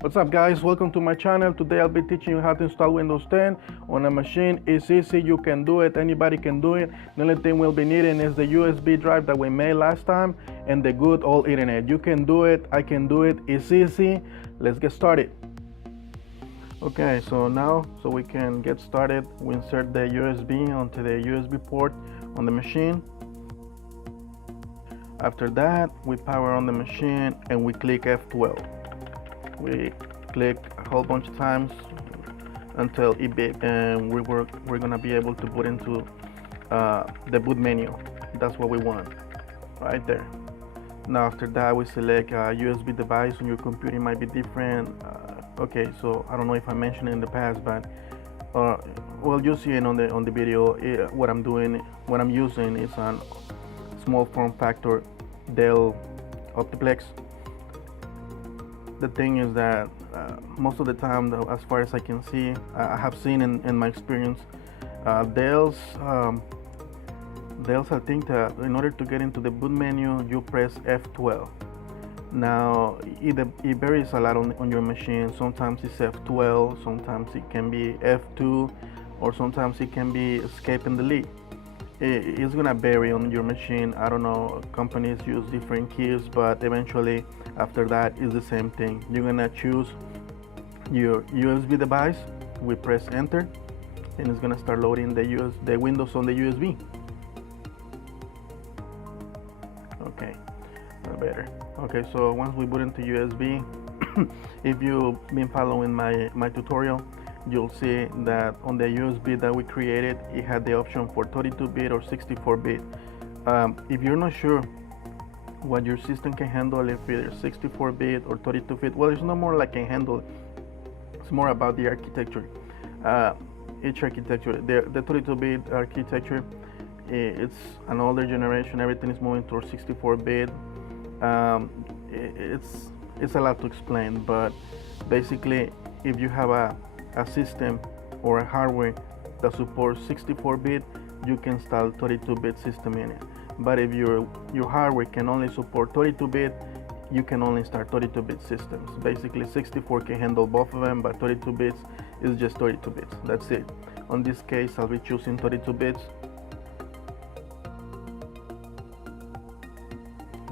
What's up guys, welcome to my channel. Today I'll be teaching you how to install Windows 10 on a machine. It's easy, you can do it, anybody can do it. The only thing we'll be needing is the USB drive that we made last time and the good old internet. You can do it, I can do it, it's easy. Let's get started. Okay, so now, so we can get started, we insert the USB onto the USB port on the machine. After that, we power on the machine and we click F12. We click a whole bunch of times until it beeps, and we're gonna be able to boot into the boot menu. That's what we want, right there. Now after that, we select a USB device on your computer. It might be different. Okay, so I don't know if I mentioned it in the past, but well, you see it on the video. What I'm using is a small form factor Dell optiplex. The thing is that most of the time, though, as far as I can see, I have seen in my experience, Dell's I think that in order to get into the boot menu, you press F12. Now it varies a lot on your machine. Sometimes it's F12, sometimes it can be F2, or sometimes it can be escape and delete. It's gonna vary on your machine. I don't know, companies use different keys, but eventually after that is the same thing. You're gonna choose your USB device, we press enter, and it's gonna start loading the Windows on the USB. Okay, better. Okay, so once we boot into USB, if you've been following my tutorial, you'll see that on the USB that we created, it had the option for 32-bit or 64-bit. If you're not sure what your system can handle, if it's 64-bit or 32-bit, well, it's no more like can handle. It's more about the architecture. Each architecture, the 32-bit architecture, it's an older generation. Everything is moving towards 64-bit. It's a lot to explain, but basically, if you have a system or a hardware that supports 64-bit, you can install 32-bit system in it. But if your hardware can only support 32-bit, you can only start 32-bit systems. Basically 64 can handle both of them, but 32 bits is just 32 bits. That's it. On this case, I'll be choosing 32 bits.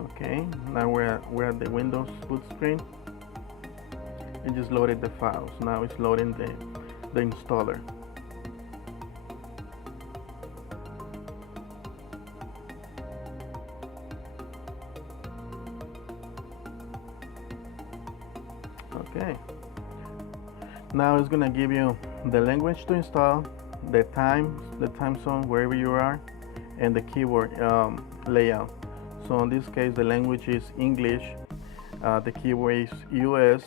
Okay, now we're at the Windows boot screen. It just loaded the files. Now it's loading the installer. Okay. Now it's gonna give you the language to install, the time zone wherever you are, and the keyboard layout. So in this case, the language is English. The keyboard is US.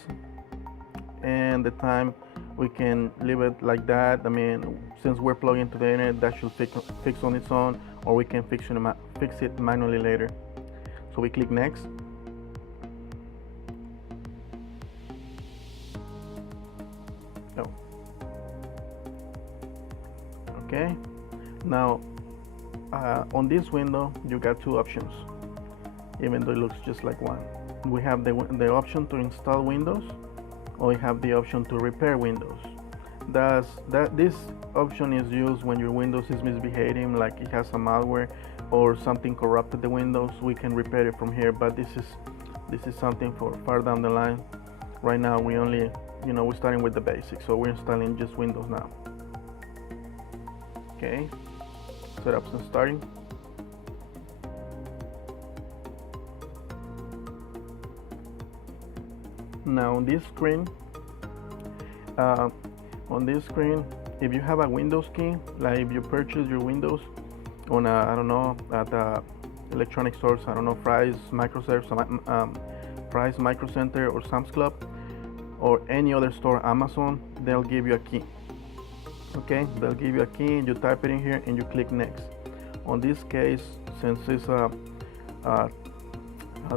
And the time, we can leave it like that. I mean, since we're plugged into the internet, that should fix on its own, or we can fix it manually later. So we click next. Oh. Okay. Now on this window, you got two options, even though it looks just like one. We have the option to install Windows, or we have the option to repair Windows. This option is used when your Windows is misbehaving, like it has some malware or something corrupted the Windows. We can repair it from here, but this is something for far down the line. Right now we only, we're starting with the basics, so we're installing just Windows now. Okay, setups and starting. Now on this screen, if you have a Windows key, like if you purchase your Windows on I don't know, at electronic stores, I don't know, Fry's Micro Center or Sam's Club or any other store, Amazon, they'll give you a key. Okay, they'll give you a key, you type it in here and you click next. On this case, since it's a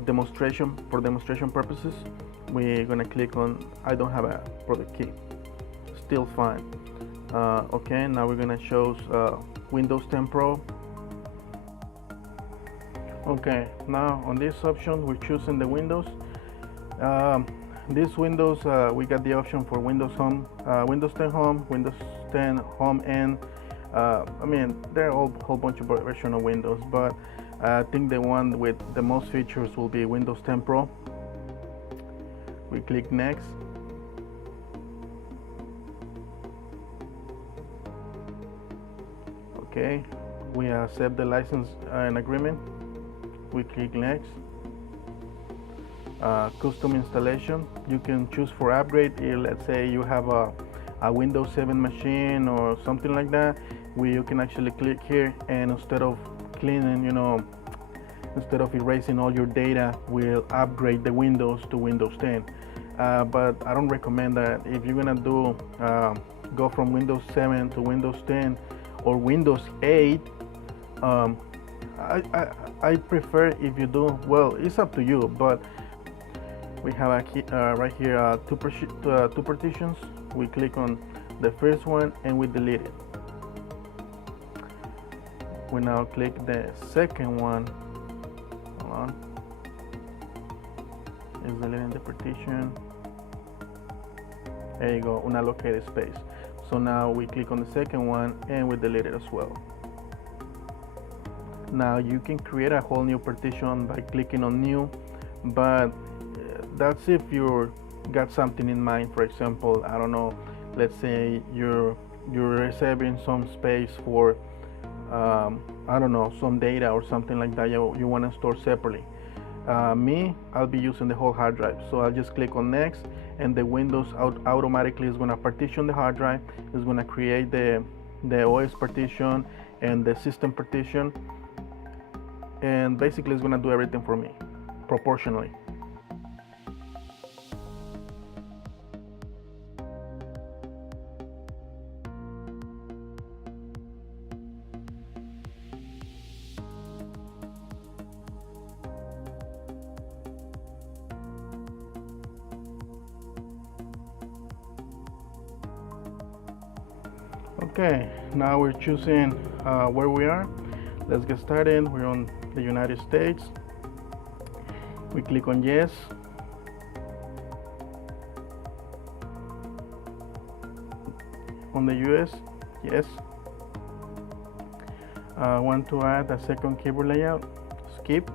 demonstration, for demonstration purposes, we're gonna click on I don't have a product key. Still fine. Okay, now we're gonna choose Windows 10 Pro. Okay, now on this option we're choosing the Windows. these windows, we got the option for Windows Home, Windows 10 Home, Windows 10 Home End. I mean, there are a whole bunch of version of Windows, but I think the one with the most features will be Windows 10 Pro. We click next. Okay, we accept the license and agreement. We click next. Custom installation, you can choose for upgrade. Let's say you have a Windows 7 machine or something like that, where you can actually click here, and instead of cleaning, instead of erasing all your data, we'll upgrade the Windows to Windows 10. But I don't recommend that. If you're gonna do go from Windows 7 to Windows 10 or Windows 8, I prefer, if you do, well, it's up to you, but we have a key, right here two partitions. We click on the first one and we delete it. We now click the second one. Hold on. It's deleting the partition. There you go, unallocated space. So now we click on the second one and we delete it as well. Now you can create a whole new partition by clicking on new, but that's if you got something in mind. For example, I don't know, let's say you're reserving some space for I don't know, some data or something like that you want to store separately. I'll be using the whole hard drive, so I'll just click on next, and the Windows automatically is going to partition the hard drive. It's going to create the OS partition and the system partition, and basically it's going to do everything for me proportionally. Okay, now we're choosing where we are. Let's get started. We're on the United States. We click on yes. On the US, yes. Want to add a second keyboard layout? Skip.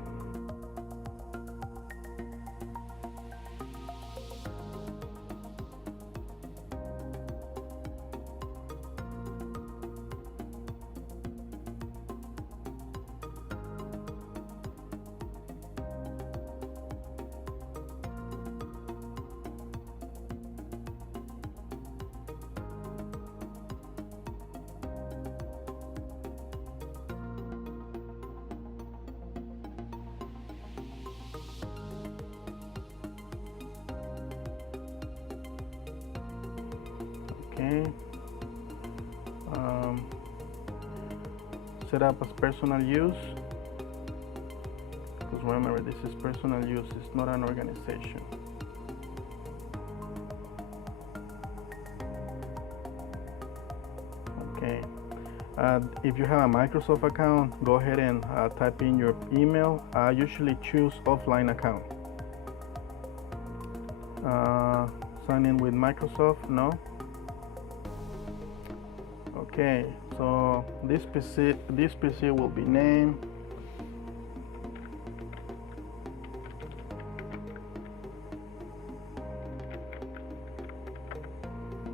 Okay. Set up as personal use, because remember, this is personal use, it's not an organization. Okay. If you have a Microsoft account, go ahead and type in your email. I usually choose offline account. Sign in with Microsoft, no. Okay, so this PC will be named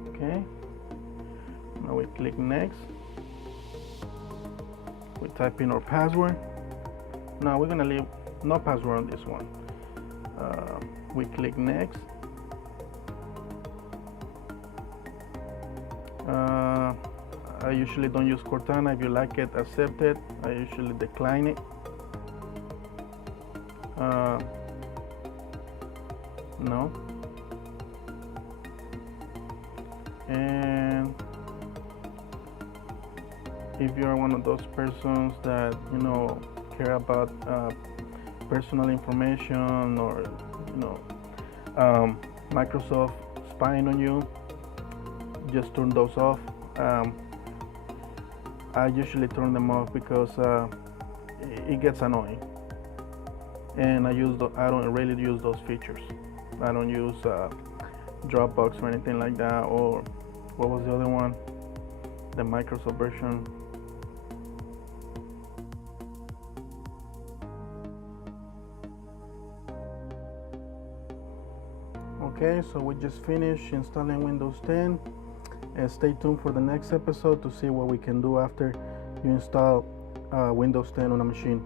okay. Now we click next. We type in our password. Now we're gonna leave no password on this one. We click next. I usually don't use Cortana. If you like it, accept it. I usually decline it. No. And if you are one of those persons that care about personal information, or Microsoft spying on you, just turn those off. I usually turn them off because it gets annoying, and I don't really use those features. I don't use Dropbox or anything like that. Or what was the other one? The Microsoft version. Okay, so we just finished installing Windows 10, and stay tuned for the next episode to see what we can do after you install Windows 10 on a machine.